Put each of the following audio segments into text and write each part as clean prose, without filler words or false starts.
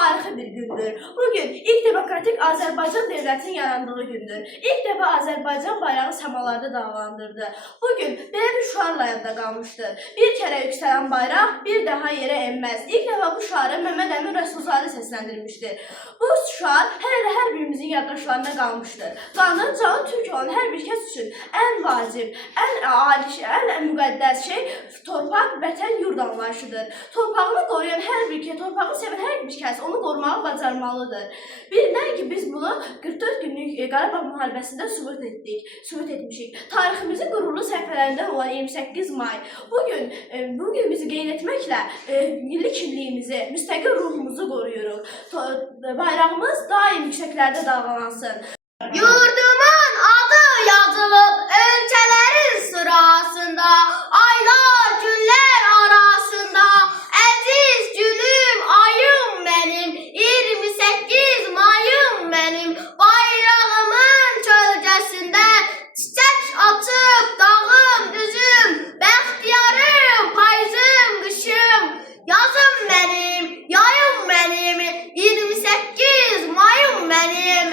tarixi bir gündür. Bugün ilk demokratik Azərbaycan devlətinin yarandığı gündür. İlk dəfə Azərbaycan bayrağı səmalarda dalgalandırdı. Bugün belə bir şüarla yadda qalmışdır. Bir kərə yüksələn bayraq bir daha yerə enməz. İlk dəfə bu şüarı Mehmet Emin Rəsulzadə səsləndirmişdir. Bu şüar hələ də hər birimizin yaddaşlarında qalmışdır. Qanın canı Türk olan hər bir kəs üçün ən vacib, ən ali, ən müqəddəs şey torpaq, vətən, yurd anlayışıdır. Torpağını qoruyan hər bir kəs, torpağını sevən hər bir kəs onu qorumağı bacarmalıdır. Bildən ki, biz bunu 44 günlük Qarabağ müharibəsində sübut etmişik. Tariximizin qürurlu səhifələrindən olan 28 may. Bugün bizi qeyd etməklə milli kimliyimizi, müstəqil ruhumuzu qoruyuruq. Bayrağımız daim yükseklərdə dalgalansın. Yurdumun adı yazılıb ölkələrin sırasında, aylar, günlər arasında. Əziz günüm, ayım mənim, 28 mayım mənim. Bayrağımın kölgəsində çiçək açıb dağım, düzüm, bəxtiyarım, payızım, qışım. Yazım mənim, yayım mənim, 28 mayım mənim.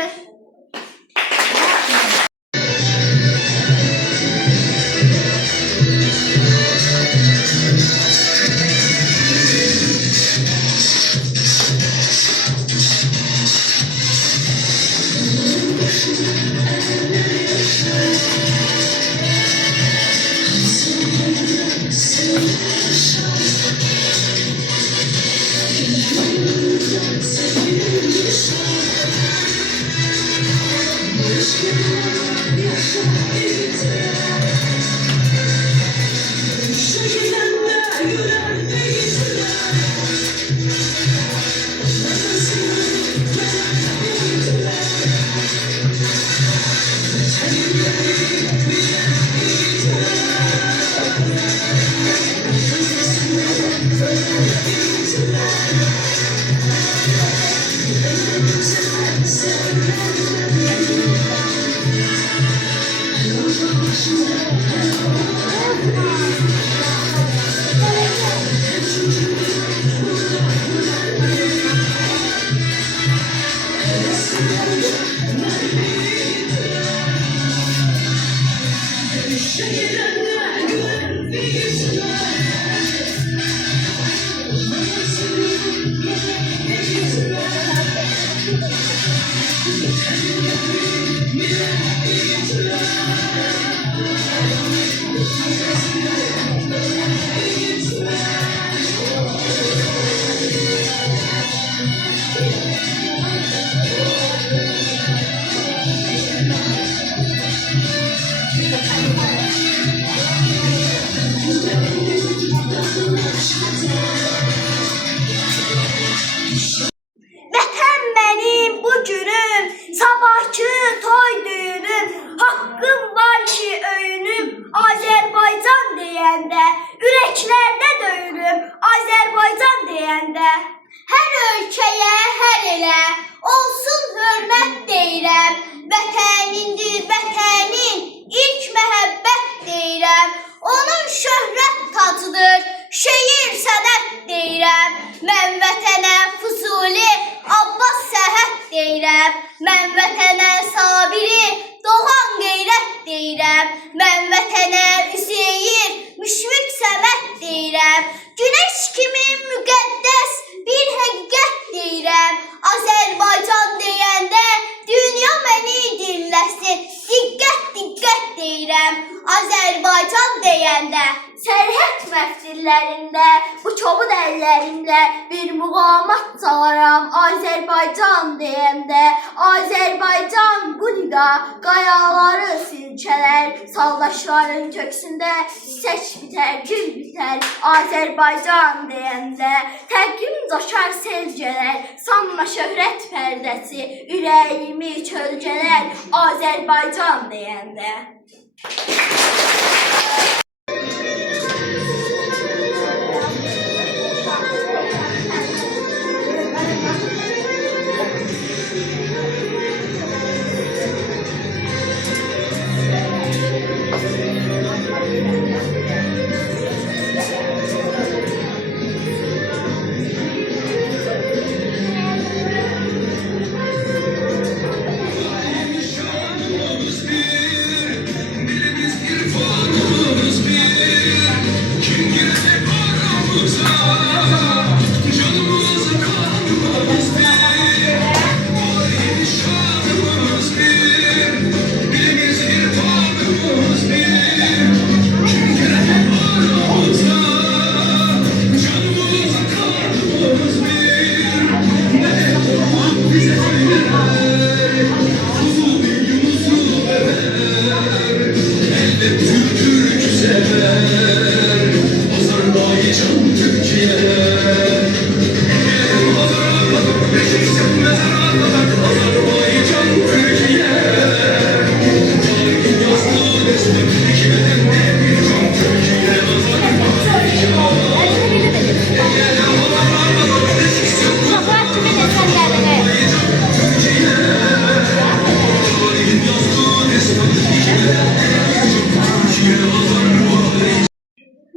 Vətən mənim bu günüm, sabahki toy düyünüm, haqqım var ki öyünüm, Azərbaycan deyəndə, ürəklərdə döyünüm, Azərbaycan deyəndə. Hər ölkəyə, hər elə, olsun hörmət deyirəm, vətənindir, vətənin, ilk məhəbbət deyirəm, onun şöhrət tacıdır, şeir sənət deyirəm, mən vətənə Füzuli, Abbas Səhət deyirəm, mən vətənə Sabiri, Doğan Qeyrət deyirəm, mən vətənə Üzeyir, Müşfiq Səmət deyirəm, güneş kimi müqəddəs bir həqiqət deyirəm, Azərbaycan deyəndə dünya məni dinləsin, diqqət deyirəm, Azərbaycan deyəndə. Sərhəd məftillərində, bu kobud əllərimlə bir muğamat çalaram, Azərbaycan deyəndə. Azərbaycan bu nida qayaları silkələr, saldaşların köksündə çiçək bitər, gül bitər, Azərbaycan deyəndə. Təqvim coşar selcələr, sanma şöhrət pərdəsi, ürəyimi kölgələr, Azərbaycan deyəndə.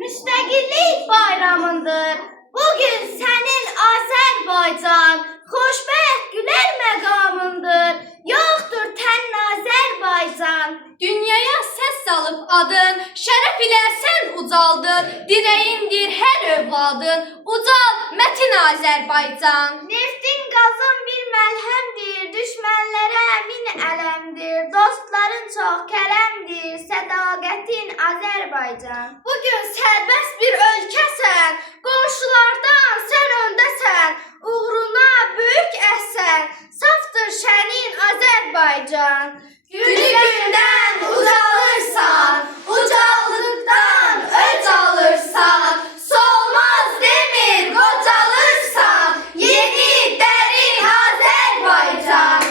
Müstəqillik bayramındır. Bugün sənin Azərbaycan xoşbəxt gülər məqamındır. Yoxdur tən Azərbaycan. Dünyaya səs salıb adın, şərəf ilə sən ucaldın, dirəyindir hər övladın, ucal mətin Azərbaycan. Neftin qazın bir məlhəmdir, düşmənlərə min ələmdir, dostların çox kərəmdir, sədaqətin Azərbaycan. Bugün sərbəst bir ölkəsən, qonşulardan sən öndəsən, uğruna böyük əhsən, safdır şənin Azərbaycan. Günü-gündən ucalırsan, ucaldıqdan öc alırsan, solmaz demir qocalırsan, yeni dərin Azərbaycan.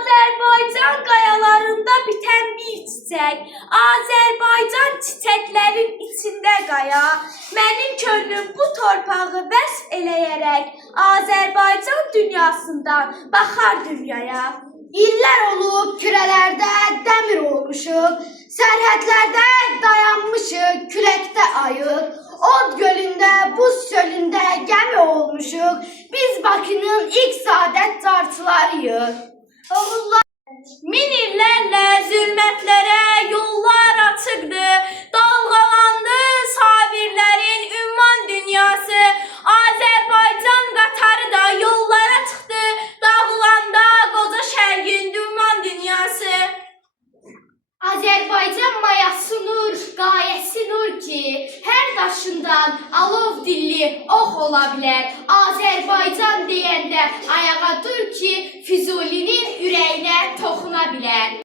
Azərbaycan qayalarında bitən bir çiçək, Azərbaycan çiçəklərin içində qaya, mənim könlüm bu torpağı vəsf eləyərək Azərbaycan dünyasından baxar dünyaya. İllər olub kürələrdə dəmir olmuşuq, sərhədlərdə dayanmışıq, küləkdə ayıq, od gölündə, buz çölündə gəmi olmuşuq, biz Bakının ilk saadət carçılarıyıq. Oğullar Min illərlə zülmətlərə yollar açıqdır, dalğalandı sabirlərin ümman dünyası, Azərbaycan qatarı da yollara çıxdı, dağılanda qoca şərqin ümman dünyası. Azərbaycan mayası nur, qayəsi nur ki, hər daşından alov dilli ox ola bilər. Azərbaycan deyəndə ayağa dur ki, Füzulinin ürəyinə toxuna bilər.